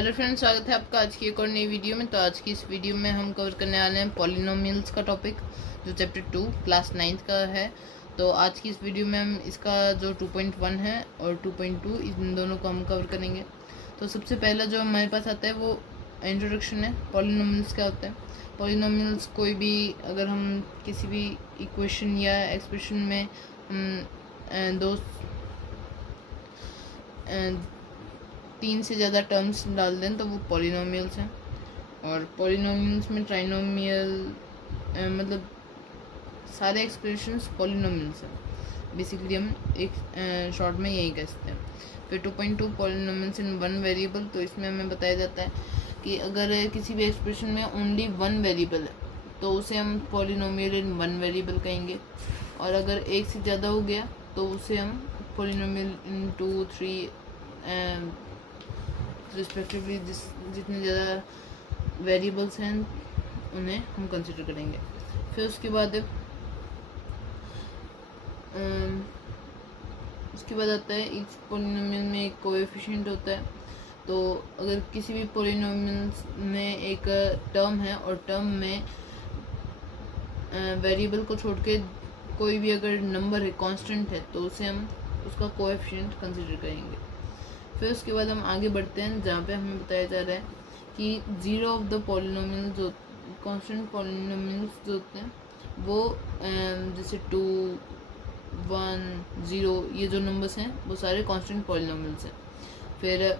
Hello friends, स्वागत है आपका आज की एक और नई वीडियो में। तो आज की इस वीडियो में हम कवर करने वाले हैं पॉलिनोमियल्स का टॉपिक, जो चैप्टर 2 क्लास 9th का है। तो आज की इस वीडियो में हम इसका जो 2.1 है और 2.2 इन दोनों को हम कवर करेंगे। तो सबसे पहला जो हमारे पास आता है वो इंट्रोडक्शन है। पॉलिनोमियल्स क्या होता है? पॉलिनोमियल्स कोई भी, अगर हम किसी भी इक्वेशन या एक्सप्रेशन में हम दो 3 से ज़्यादा टर्म्स डाल दें तो वो पॉलिनोमियल्स हैं। और पॉलिनोमियल्स में ट्राइनोमियल मतलब सारे एक्सप्रेशंस पॉलिनोमियल्स हैं। बेसिकली हम एक शॉर्ट में यही कह सकते हैं। फिर 2.2 पॉलिनोमियल्स इन वन वेरिएबल। तो इसमें हमें बताया जाता है कि अगर किसी भी एक्सप्रेशन में ओनली वन वेरिएबल है तो उसे हम पॉलिनोमियल इन वन वेरिएबल कहेंगे, और अगर एक से ज़्यादा हो गया तो उसे हम पॉलिनोमियल इन 2, 3 रिस्पेक्टिवली जितने ज़्यादा वेरिएबल्स हैं उन्हें हम कंसिडर करेंगे। फिर उसके बाद आता है ईच पॉलिनोमियल में एक कोएफिशिएंट होता है। तो अगर किसी भी पॉलिनोमियल में एक टर्म है और टर्म में वेरिएबल को छोड़ के कोई भी अगर नंबर है, कांस्टेंट है, तो उसे हम उसका कोएफिशिएंट कंसिडर करेंगे। फिर उसके बाद हम आगे बढ़ते हैं जहाँ पे हमें बताया जा रहा है कि जीरो ऑफ द पॉलिनोमियल जो कांस्टेंट पॉलिनोमियल्स जो होते हैं वो जैसे 2, 1, 0 ये जो नंबर्स हैं वो सारे कांस्टेंट पॉलिनोमियल्स हैं। फिर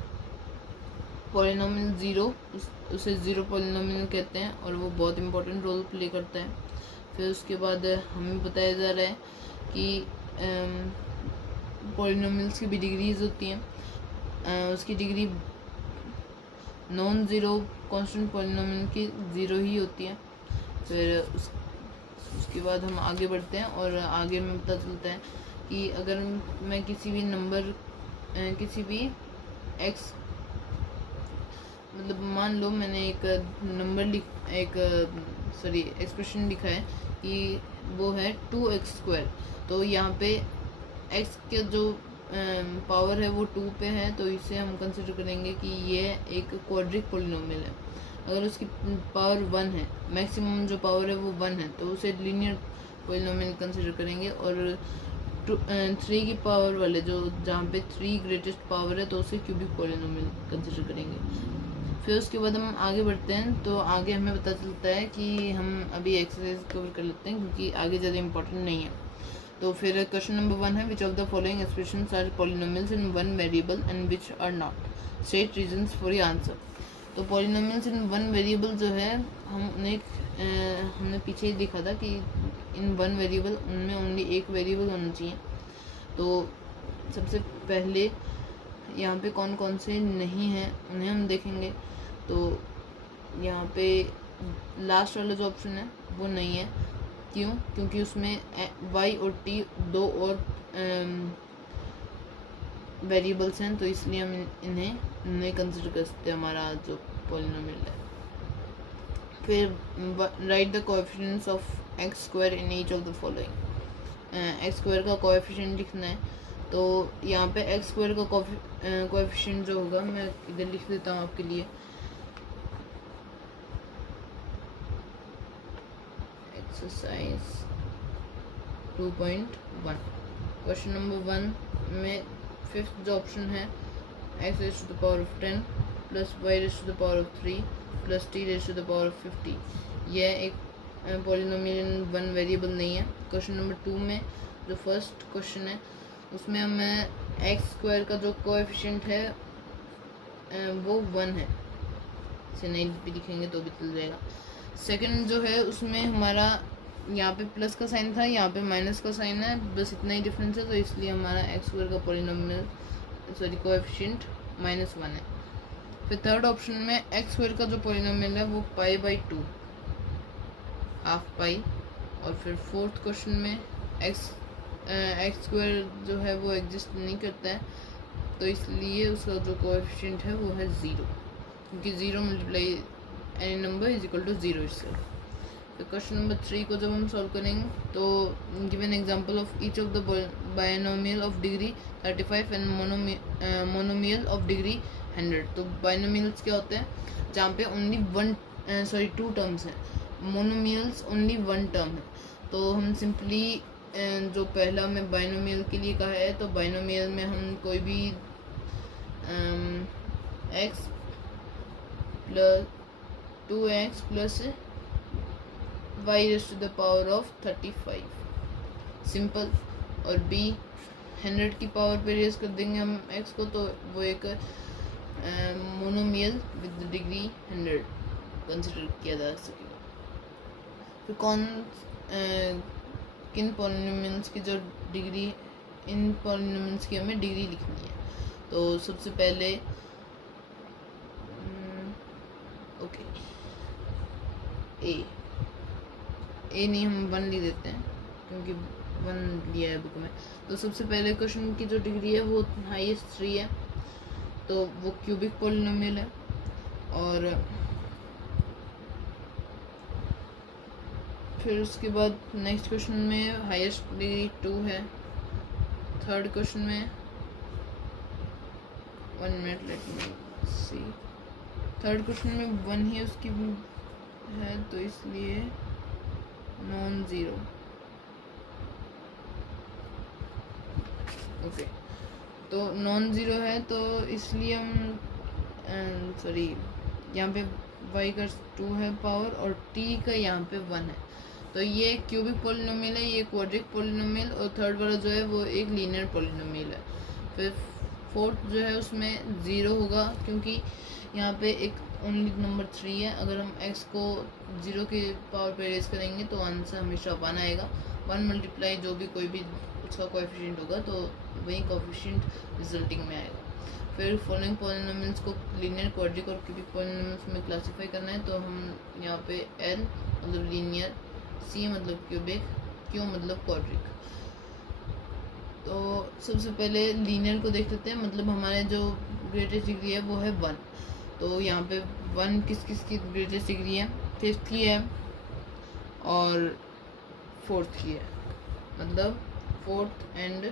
पॉलिनोमियल ज़ीरो, उसे ज़ीरो पॉलिनोमियल कहते हैं और वो बहुत इंपॉर्टेंट रोल प्ले करता है। फिर उसके बाद हमें बताया जा रहा है कि पॉलिनोमियल्स की भी डिग्रीज होती हैं। उसकी degree non zero constant polynomial की ज़ीरो ही होती है। फिर उसके बाद हम आगे बढ़ते हैं और आगे में पता चलता है कि अगर मैं किसी भी नंबर किसी भी एक्स, मतलब मान लो मैंने एक नंबर एक्सप्रेशन लिखा है कि वो है 2x²। तो यहाँ पे x के जो पावर है वो 2 पे है, तो इसे हम कंसिडर करेंगे कि ये एक क्वाड्रिक पॉलिनोमियल है। अगर उसकी पावर 1 है, मैक्सिमम जो पावर है वो 1 है, तो उसे लीनियर पॉलिनोमियल कंसिडर करेंगे। और 3 की पावर वाले जो जहाँ पे 3 ग्रेटेस्ट पावर है तो उसे क्यूबिक पॉलिनोमियल कंसिडर करेंगे। फिर उसके बाद हम आगे बढ़ते हैं तो आगे हमें पता चलता है कि हम अभी एक्सरसाइज कवर कर लेते हैं क्योंकि आगे ज़्यादा इंपॉर्टेंट नहीं है। तो फिर क्वेश्चन नंबर 1 है, which of the following expressions are polynomials in one variable and which are not, state reasons for your answer. तो पॉलिनोमियल्स इन वन वेरिएबल जो है हमने पीछे ही देखा था कि इन वन वेरिएबल उनमें ओनली एक वेरिएबल होना चाहिए। तो सबसे पहले यहाँ पे कौन कौन से नहीं हैं उन्हें हम देखेंगे। तो यहाँ पे लास्ट वाला जो ऑप्शन है वो नहीं है। क्यों? क्योंकि उसमें y और t दो और वेरिएबल्स हैं, तो इसलिए हम इन्हें नहीं कंसिडर कर सकते हमारा जो पॉलिनोमियल है। फिर right the coefficients of x² in each of the following. x² का कोएफिशिएंट लिखना है। तो यहाँ पे x² का कोएफिशिएंट जो होगा मैं इधर लिख देता हूँ आपके लिए। एक्सरसाइज 2.1 क्वेश्चन नंबर 1 में फिफ्थ जो ऑप्शन है x raise to the power of 10 plus y raise to the power of 3 plus t raise to the power of 50, यह एक पॉलिनोमियल इन वन वेरिएबल नहीं है। क्वेश्चन नंबर 2 में जो फर्स्ट क्वेश्चन है उसमें हमें x² का जो कोएफिशिएंट है वो 1 है, इसे नहीं भी लिखेंगे तो भी चल जाएगा। सेकंड जो है उसमें हमारा यहाँ पे प्लस का साइन था, यहाँ पे माइनस का साइन है, बस इतना ही डिफरेंस है, तो इसलिए हमारा x² का पॉलिनोमियल कोएफिशिएंट -1 है। फिर थर्ड ऑप्शन में x² का जो पॉलिनोमियल है वो π/2, हाफ पाई। और फिर फोर्थ क्वेश्चन में x² जो है वो एग्जिस्ट नहीं करता है, तो इसलिए उसका जो कोएफिशिएंट है वो है 0, क्योंकि 0 multiply any number is equal to 0 itself। तो क्वेश्चन नंबर 3 को जब हम सॉल्व करेंगे तो give an example of each of the binomial of degree 35 and monomial of degree 100। तो बाइनोमियल्स क्या होते हैं जहाँ पे ओनली टू टर्म्स हैं, मोनोमियल्स ओनली वन टर्म है। तो हम सिंपली जो पहला में बाइनोमियल के लिए कहा है, तो बाइनोमियल में हम कोई भी x plus 2x plus y raise to the power of 35 simple, और b 100 की पावर पे रेज कर देंगे हम x को, तो वो एक मोनोमियल विद डिग्री 100 कंसिडर किया जा सकेगा। फिर किन पॉलिनोमियल्स की जो डिग्री, इन पॉलिनोमियल्स की हमें डिग्री लिखनी है। तो सबसे पहले ओके ए नहीं, हम 1 ले देते हैं क्योंकि 1 लिया है बुक में। तो सबसे पहले क्वेश्चन की जो डिग्री है वो हाईएस्ट 3 है, तो वो क्यूबिक पॉलिनोमियल है। और फिर उसके बाद नेक्स्ट क्वेश्चन में हाईएस्ट डिग्री 2 है। थर्ड क्वेश्चन में 1 मिनट लेट मी सी, थर्ड क्वेश्चन में 1 ही उसकी है, तो इसलिए नॉन ज़ीरो। ओके, तो नॉन ज़ीरो है, तो इसलिए हम सॉरी यहाँ पे y का 2 है पावर और t का यहाँ पे 1 है। तो ये क्यूबिक पॉलिनोमियल है, ये क्वाड्रिक पॉलिनोमियल, और थर्ड वाला जो है वो एक लीनियर पॉलिनोमियल है। फिर फोर्थ जो है उसमें 0 होगा क्योंकि यहाँ पे एक ओनली नंबर 3 है। अगर हम x को 0 के पावर पे रेज करेंगे तो आंसर हमेशा 1 आएगा। 1 मल्टीप्लाई जो भी कोई भी उसका कोएफिशिएंट होगा तो वही कोएफिशिएंट रिजल्टिंग में आएगा। फिर फॉलोइंग पॉलिनोमियल्स को लीनियर, क्वाड्रिक और क्यूबिक पॉलिनोमियल्स में क्लासीफाई करना है। तो हम यहाँ पे L मतलब लीनियर, C मतलब क्यूबिक, Q मतलब क्वाड्रिक। तो सबसे पहले लीनियर को देख लेते हैं, मतलब हमारे जो ग्रेटेस्ट डिग्री है वो है 1। तो यहाँ पे 1 किस किस की ग्रेटेस्ट डिग्री है, 5th की है और 4th की है, मतलब 4th and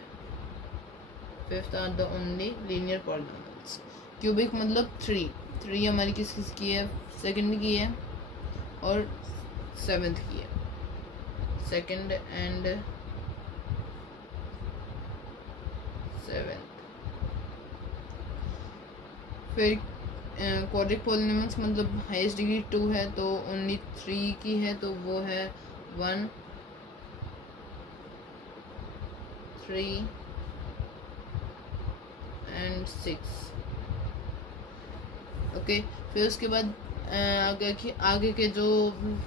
5th are the only linear polynomials. Cubic मतलब 3 हमारी किस किस की है, 2nd की है और 7th की है, 2nd एंड 7th। फिर क्वाड्रिक पॉलिनोमियल्स मतलब हाईएस्ट डिग्री 2 है, तो ओनली 3 की है, तो वो है 1 3 एंड 6। ओके, फिर उसके बाद आगे के जो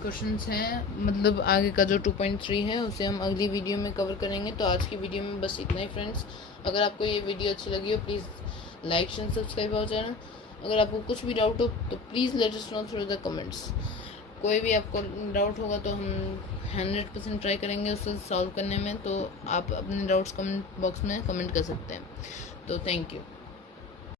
क्वेश्चंस हैं, मतलब आगे का जो 2.3 है उसे हम अगली वीडियो में कवर करेंगे। तो आज की वीडियो में बस इतना ही फ्रेंड्स। अगर आपको ये वीडियो अच्छी लगी हो please like and subscribe our channel. अगर आपको कुछ भी डाउट हो तो please let us know through the comments. कोई भी आपको डाउट होगा तो हम 100% ट्राई करेंगे उससे सॉल्व करने में। तो आप अपने डाउट्स कमेंट बॉक्स में कमेंट कर सकते हैं। तो थैंक यू।